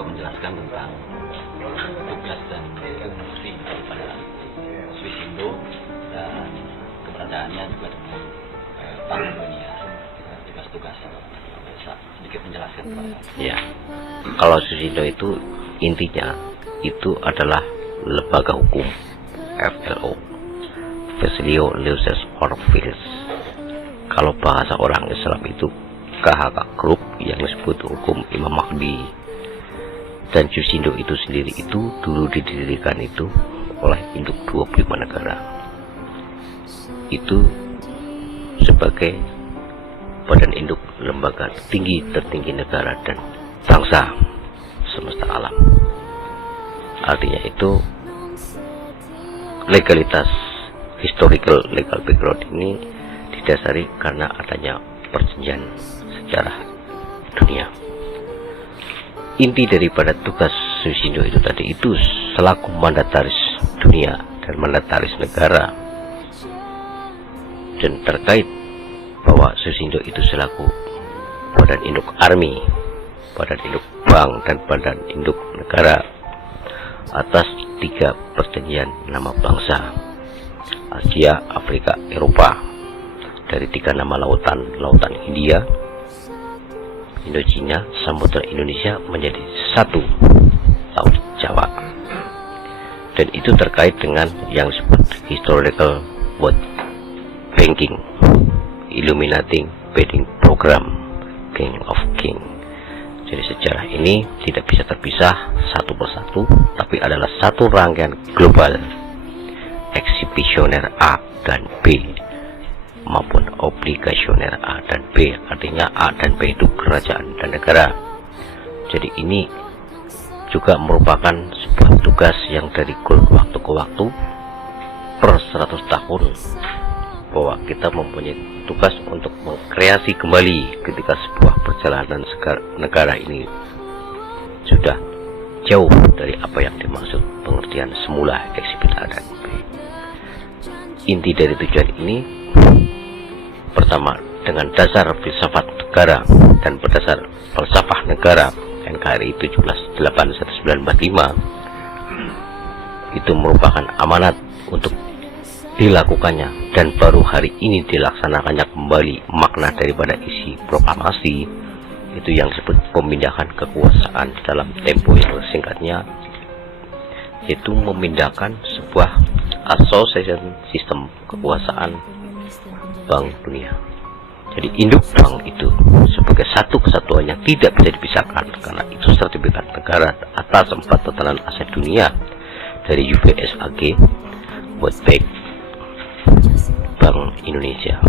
untuk menjelaskan tentang tugas dan fungsi daripada Swiss Indo dan keberadaannya juga dengan Bank Dunia, tugas-tugas. Bisa sedikit menjelaskan kepada Ya, kalau Swiss Indo itu intinya itu adalah lembaga hukum FLO, Facilio Lucis Orfilis. Kalau bahasa orang Islam itu KHK Group yang disebut hukum Imam Mahdi. Dan Swiss Indo itu sendiri itu dulu didirikan itu oleh induk 25 negara. Itu sebagai badan induk lembaga tertinggi negara dan bangsa semesta alam. Artinya itu legalitas legal background ini didasari karena adanya perjanjian sejarah dunia. Inti daripada tugas Swiss Indo itu tadi itu selaku mandataris dunia dan mandataris negara, dan terkait bahwa Swiss Indo itu selaku badan induk army, badan induk bank, dan badan induk negara atas 3 perjanjian nama bangsa Asia, Afrika, Eropa, dari 3 nama lautan Hindia, Indochina, Samudra Indonesia menjadi 1 Laut Jawa. Dan itu terkait dengan yang disebut historical world banking, illuminating banking program, King of King. Jadi sejarah ini tidak bisa terpisah satu persatu, tapi adalah satu rangkaian global, eksibisioner A dan B maupun obligasioner A dan B. Artinya A dan B itu kerajaan dan negara. Jadi ini juga merupakan sebuah tugas yang dari waktu ke waktu per 100 tahun, bahwa kita mempunyai tugas untuk mengkreasi kembali ketika sebuah perjalanan negara ini sudah jauh dari apa yang dimaksud pengertian semula eksibit A dan B. Inti dari tujuan ini, pertama, dengan dasar filsafat negara dan berdasar falsafah negara NKRI 1781/1945, itu merupakan amanat untuk dilakukannya, dan baru hari ini dilaksanakannya kembali makna daripada isi proklamasi itu yang disebut pemindahan kekuasaan dalam tempo yang singkatnya, yaitu memindahkan sebuah association sistem kekuasaan Bank Dunia. Jadi induk bank itu sebagai satu kesatuan yang tidak bisa dipisahkan, karena itu sertifikat negara atas 4 tatanan aset dunia dari UBS AG, World Bank, Bank Indonesia.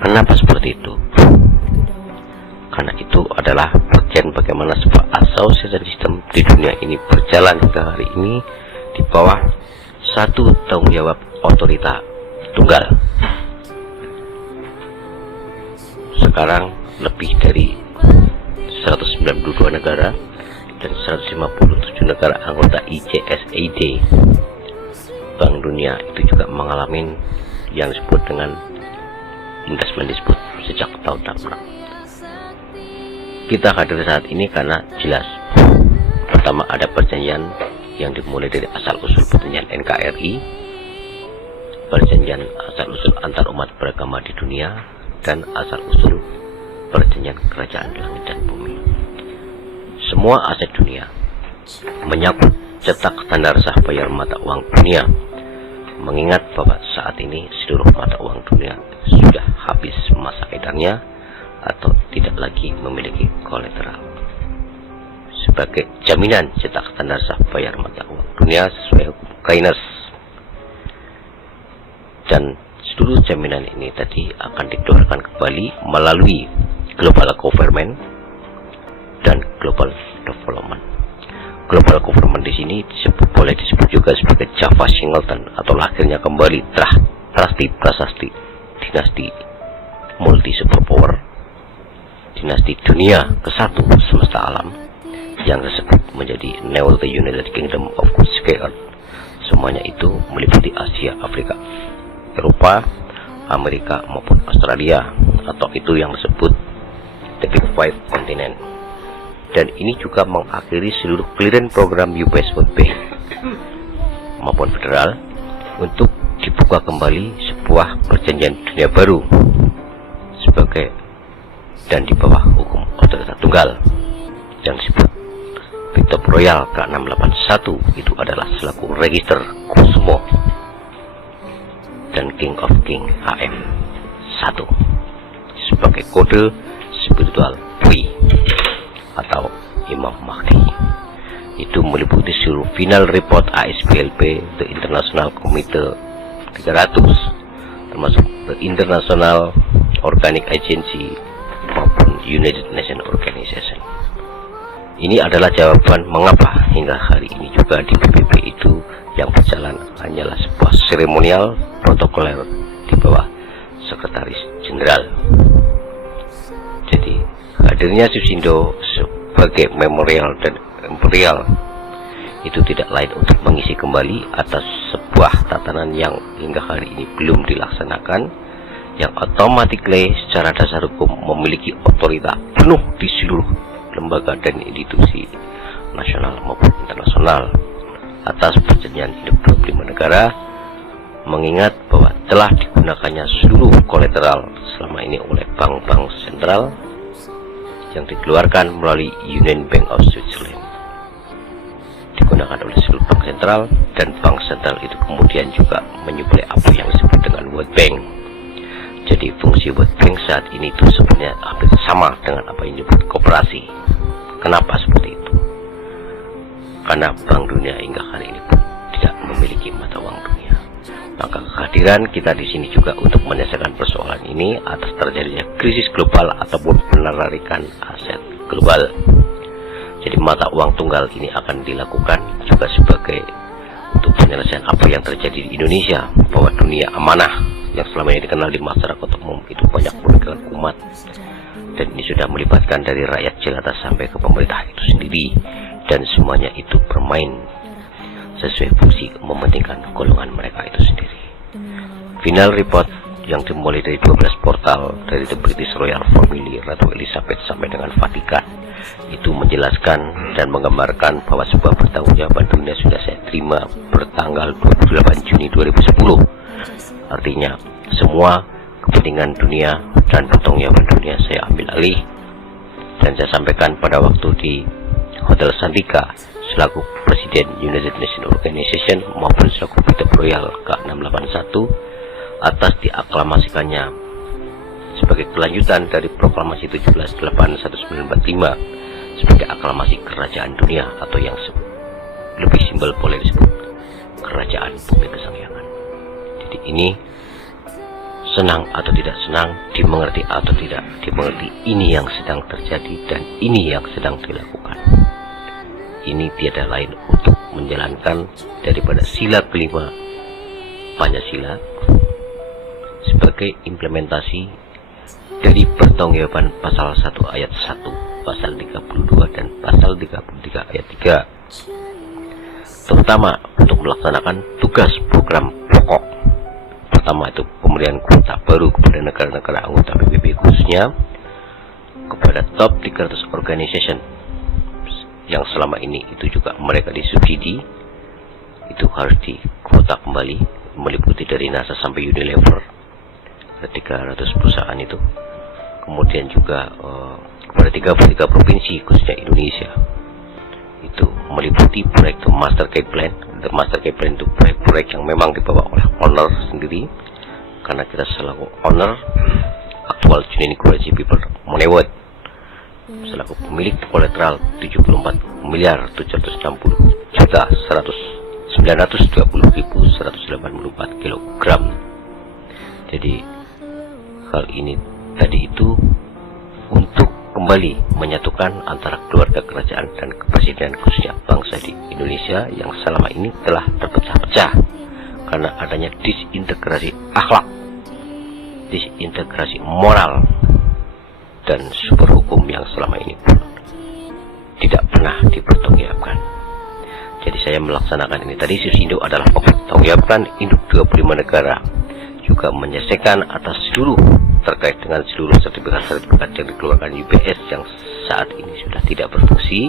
Kenapa seperti itu? Karena itu adalah bagian bagaimana sebuah association system di dunia ini berjalan hingga hari ini di bawah satu tanggung jawab otorita tunggal. Sekarang lebih dari 192 negara dan 157 negara anggota ICSID Bank Dunia itu juga mengalami yang disebut dengan investment dispute sejak tahun 66. Kita hadir saat ini karena jelas, pertama ada perjanjian yang dimulai dari asal-usul perjanjian NKRI, perjanjian asal-usul antar umat beragama di dunia, dan asal-usul perjanjian kerajaan langit dan bumi. Semua aset dunia menyangkut cetak standar sah bayar mata uang dunia, mengingat bahwa saat ini seluruh mata uang dunia sudah habis masa edarnya atau tidak lagi memiliki kolateral. Sebagai jaminan cetak standar sah bayar mata uang dunia sesuai hukum Keynes, dan seluruh jaminan ini tadi akan dikeluarkan kembali melalui global government dan global development. Global government di sini boleh disebut juga sebagai Java Singleton, atau lahirnya kembali prasasti dinasti multi superpower, dinasti dunia ke-1 semesta alam yang disebut menjadi Neo the United Kingdom of Sky Earth. Semuanya itu meliputi Asia, Afrika, Eropa, Amerika maupun Australia, atau itu yang disebut The Big Five Continent. dan ini juga mengakhiri seluruh clearance program UPS World Bank maupun federal untuk dibuka kembali sebuah perjanjian dunia baru sebagai dan di bawah hukum otoritas tunggal yang disebut Victor Royal K681. Itu adalah selaku register Cosmo dan King of King HM1 sebagai kode spiritual Bui atau Imam Mahdi. Itu meliputi seluruh final report ASBLP, The International Committee 300, termasuk The International Organic Agency maupun United Nations Organization. Ini adalah jawaban mengapa hingga hari ini juga di PBB itu yang berjalan hanyalah sebuah seremonial protokoler di bawah Sekretaris Jenderal. Jadi hadirnya Susindo sebagai memorial dan imperial itu tidak lain untuk mengisi kembali atas sebuah tatanan yang hingga hari ini belum dilaksanakan, yang automatically secara dasar hukum memiliki otoritas penuh di seluruh lembaga dan institusi nasional maupun internasional atas perjanjian hidup 25 negara, mengingat bahwa telah digunakannya seluruh kolateral selama ini oleh bank-bank sentral yang dikeluarkan melalui Union Bank of Switzerland, digunakan oleh seluruh bank sentral, dan bank sentral itu kemudian juga menyuplai apa yang disebut dengan World Bank. Jadi fungsi World Bank saat ini itu sebenarnya hampir sama dengan apa yang disebut koperasi. Kenapa seperti itu? Karena Bank Dunia hingga hari ini pun tidak memiliki mata uang dunia. Maka kehadiran kita di sini juga untuk menyelesaikan persoalan ini atas terjadinya krisis global ataupun penarikan aset global. Jadi mata uang tunggal ini akan dilakukan juga sebagai untuk penyelesaian apa yang terjadi di Indonesia, bahwa dunia amanah yang selama ini dikenal di masyarakat umum itu banyak merugikan umat, dan ini sudah melibatkan dari rakyat jelata sampai ke pemerintah itu sendiri, dan semuanya itu bermain sesuai fungsi mementingkan golongan mereka itu sendiri. Final report yang dimulai dari 12 portal dari The British Royal Family, Ratu Elizabeth sampai dengan Vatikan, itu menjelaskan dan menggambarkan bahwa sebuah pertanggungjawaban dunia sudah saya terima bertanggal 28 Juni 2010. Artinya semua kepentingan dunia dan pertanggungjawaban dunia saya ambil alih, dan saya sampaikan pada waktu di Hotel Santika selaku Presiden United Nations Organization maupun selaku Victor Royal K681 atas diaklamasikannya sebagai kelanjutan dari proklamasi 17/8/1945 sebagai aklamasi kerajaan dunia, atau yang lebih simbol boleh disebut kerajaan bumi kesangyangan. Jadi ini senang atau tidak senang, dimengerti atau tidak dimengerti, ini yang sedang terjadi dan ini yang sedang dilakukan. Ini tiada lain untuk menjalankan daripada sila kelima Pancasila sebagai implementasi dari pertanggungjawaban pasal 1 ayat 1, pasal 32 dan pasal 33 ayat 3, terutama untuk melaksanakan tugas program pokok. Pertama itu pemberian kuota baru kepada negara-negara anggota PBB, khususnya kepada top 300 organization yang selama ini itu juga mereka disubsidi, itu harus dikuota kembali, meliputi dari NASA sampai Unilever, 300 perusahaan itu. Kemudian juga kepada 33 provinsi khususnya Indonesia, itu meliputi proyek The Master Care Plan. The Master Care Plan itu proyek-proyek yang memang dibawa oleh owner sendiri, karena kita selaku owner aktual Union Equality People Moneword selaku pemilik kolateral 74.120.920.184 kg. Jadi hal ini tadi itu untuk kembali menyatukan antara keluarga kerajaan dan kepresidenan khususnya bangsa di Indonesia yang selama ini telah terpecah-pecah karena adanya disintegrasi akhlak, disintegrasi moral, dan sumber hukum yang selama ini pun tidak pernah dipertanggungjawabkan. Jadi saya melaksanakan ini tadi. Susindo adalah mempertanggungjawabkan induk 25 negara, juga menyelesaikan atas seluruh terkait dengan seluruh sertifikat-sertifikat yang dikeluarkan UPS yang saat ini sudah tidak berfungsi,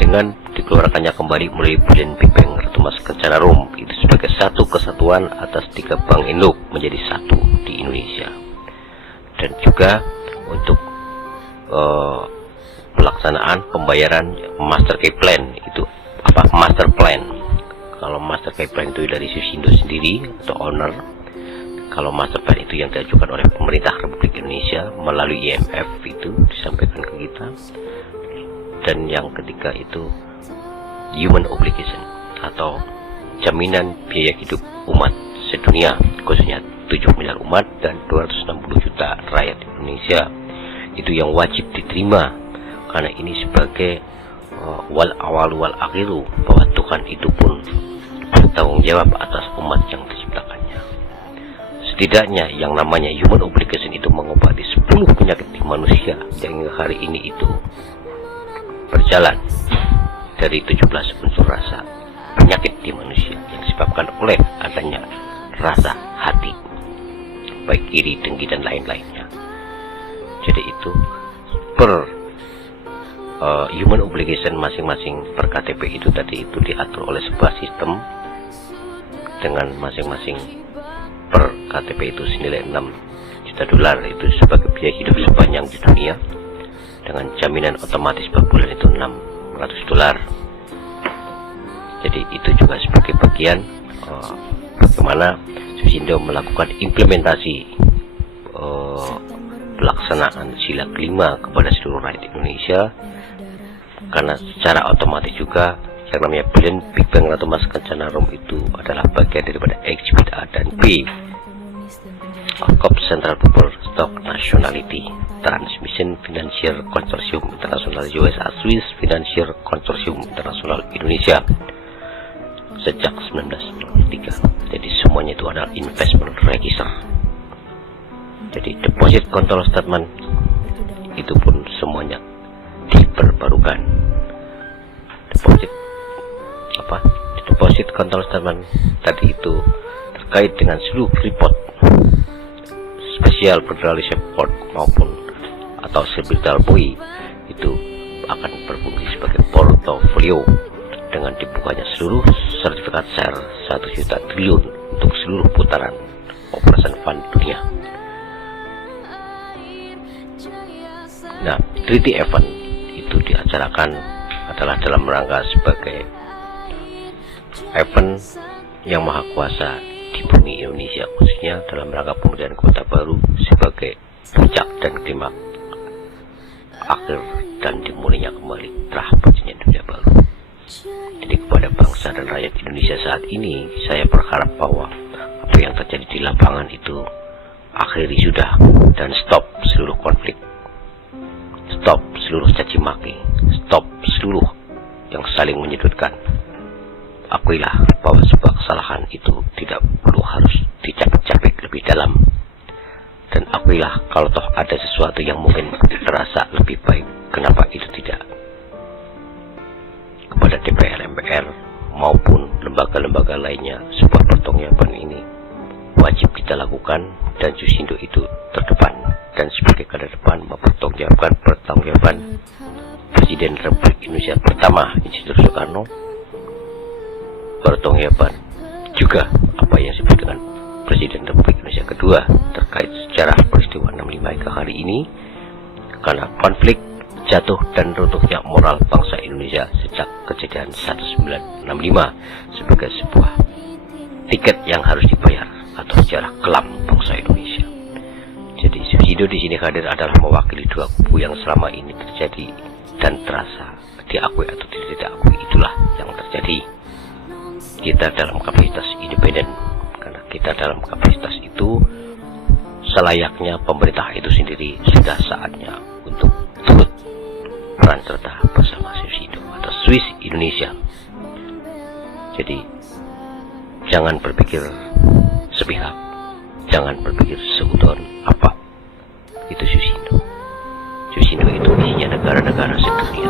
dengan dikeluarkannya kembali melalui Bulan Big Bang Ratu Mas Kencana Rum itu sebagai satu kesatuan atas 3 bank induk menjadi satu di Indonesia. Dan juga untuk pelaksanaan pembayaran Master Key Plan itu apa? Master Plan. Kalau Master Key Plan itu dari Susindo sendiri atau owner. Kalau Master Plan itu yang diajukan oleh pemerintah Republik Indonesia melalui IMF itu disampaikan ke kita. Dan yang ketiga itu Human Obligation atau jaminan biaya hidup umat sedunia, khususnya 7 miliar umat dan 260 juta rakyat Indonesia. Itu yang wajib diterima karena ini sebagai wal awal wal akhiru, bahwa Tuhan itu pun bertanggung jawab atas umat yang diciptakannya. Setidaknya yang namanya human obligation itu mengobati 10 penyakit di manusia yang hingga hari ini itu berjalan dari 17 unsur rasa penyakit di manusia yang disebabkan oleh adanya rasa hati, baik iri, dengki, dan lain-lainnya. Jadi itu per human obligation masing-masing per KTP itu tadi itu diatur oleh sebuah sistem dengan masing-masing per KTP itu senilai 6 juta dolar itu sebagai biaya hidup sepanjang di dunia, dengan jaminan otomatis per bulan itu 600 dolar. Jadi itu juga sebagai bagian bagaimana Susindo melakukan implementasi pelaksanaan sila kelima kepada seluruh rakyat Indonesia, karena secara otomatis juga yang namanya Bulan Big Bang Ratu Mas Kencana Rum itu adalah bagian daripada Exhibit A dan B of Central Paper Stock Nationality Transmission Financial Consortium International USA Swiss Financial Consortium International Indonesia sejak 1903. Jadi semuanya itu adalah investment register. Jadi deposit control statement itu pun semuanya diperbarukan. Deposit control statement tadi itu terkait dengan seluruh report Special Federal Reserve Board maupun atau Capital Buoy itu akan berfungsi sebagai portofolio dengan dibukanya seluruh sertifikat share 1 juta triliun untuk seluruh putaran operasi fund dunia. Nah, treaty event itu diacarakan adalah dalam rangka sebagai event yang maha kuasa di bumi Indonesia, khususnya dalam rangka pemilihan kota baru sebagai puncak dan klimaks akhir dan dimulainya kembali terah perjanjian dunia baru. Jadi kepada bangsa dan rakyat Indonesia saat ini, saya berharap bahwa apa yang terjadi di lapangan itu akhiri sudah, dan stop seluruh konflik, stop seluruh caci maki, stop seluruh yang saling menyudutkan. Akuilah bahwa sebuah kesalahan itu tidak perlu harus dicapek-capek lebih dalam, dan akuilah kalau toh ada sesuatu yang mungkin terasa lebih baik, kenapa itu tidak. Kepada DPR, MPR maupun lembaga-lembaga lainnya, sebuah pertanggungjawaban ini wajib kita lakukan, dan Susindo itu terdepan dan sebagai garda depan mempertanggungjawabkan pertanggungjawaban Presiden Republik Indonesia pertama Insinyur Soekarno, pertanggungjawaban juga apa yang disebut dengan Presiden Republik Indonesia kedua terkait sejarah peristiwa 65 hingga hari ini, karena konflik jatuh dan runtuhnya moral bangsa Indonesia sejak kejadian 1965 sebagai sebuah tiket yang harus dibayar atau sejarah kelam bangsa Indonesia. Jadi Susindo di sini hadir adalah mewakili dua kubu yang selama ini terjadi dan terasa diakui atau tidak diakui, itulah yang terjadi. Kita dalam kapasitas independen, karena kita dalam kapasitas itu selayaknya pemerintah itu sendiri sudah saatnya untuk turut peran serta bersama Susindo atau Swiss Indonesia. Jadi jangan berpikir sepihak, jangan berpikir seudon apa itu Susindo. Susindo itu isinya negara-negara sedunia.